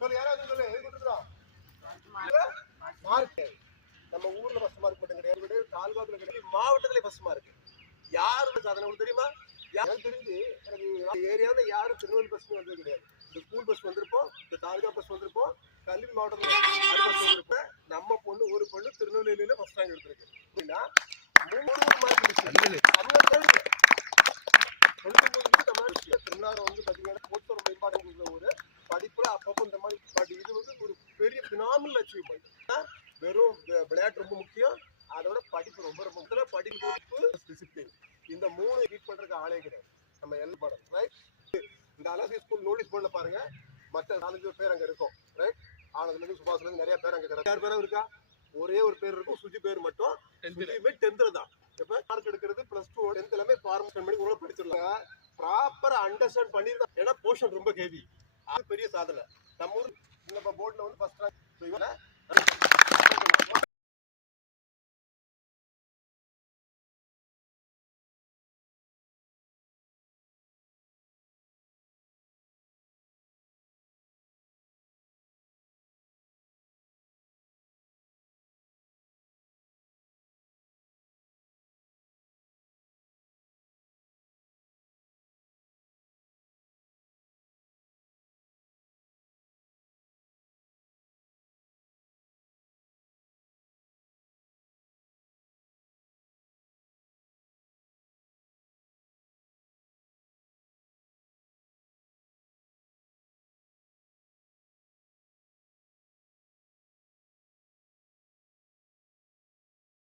சொல்லு யாராவது சொல்லு எது கொடுத்துறோம் மார்க் நம்ம ஊர்ல ஃபர்ஸ்ட் மார்க் மட்டும் கிடையாது தாலுகாக்குள்ள கிடையாது மாவட்டத்திலே ஃபர்ஸ்ட் மார்க் யாரு சாதனை உங்களுக்கு தெரியுமா எனக்கு தெரிஞ்சு எனக்கு ஏரியாவில் யாரும் திருநெல்வேலி பஸ் வந்தது கிடையாது இந்த ஸ்கூல் பஸ் வந்திருப்போம் இந்த தாலுகா பஸ் வந்திருப்போம் கல்வி மாவட்டத்தில் பஸ் வந்திருப்போம் நம்ம பொண்ணு ஒரு பொண்ணு திருநெல்வேலியில ஃபர்ஸ்ட் ரேங்க் எடுத்திருக்கு அப்படின்னா 3 மார்க் திருநாறு வந்து பார்த்தீங்கன்னா ஸ்போர்ட்ஸ் ரொம்ப இம்பார்ட்டன்ட் இருக்கிற ஒரு படிப்புல அப்பப்போ இந்த மாதிரி பட் இது வந்து ஒரு பெரிய பினாமினல் அச்சீவ்மெண்ட் வெறும் விளையாட்டு ரொம்ப முக்கியம் அதோட படிப்பு ரொம்ப ரொம்ப முக்கியம் படிப்பு டிசிப்ளின் இந்த 3 ரீட் பண்றதுக்கு ஆளே கிடையாது நம்ம எல் படம் ரைட் இந்த அலசி ஸ்கூல் நோட்டீஸ் போர்டுல பாருங்க மற்ற 4 பேர் அங்க இருக்கும் ரைட் ஆனதுலேருந்து சுபாஷ்லேருந்து நிறைய பேர் அங்க கிடையாது யார் பேரும் இருக்கா ஒரே ஒரு பேர் இருக்கும் சுஜி பேர் மட்டும் 10th தான் இப்ப மார்க் எடுக்கிறது +2 10th எல்லாமே ஃபார்மேஷன் பண்ணி உள்ள படிச்சிடலாம் ப்ராப்பரா அண்டர்ஸ்டாண்ட் பண்ணிருந்தா ஏன்னா போர்ஷன் ரொம்ப ஹெவி அது பெரிய சாதனை நம்ம ஊர் போர்ட்ல வந்து ஃபர்ஸ்ட் ரேங்க்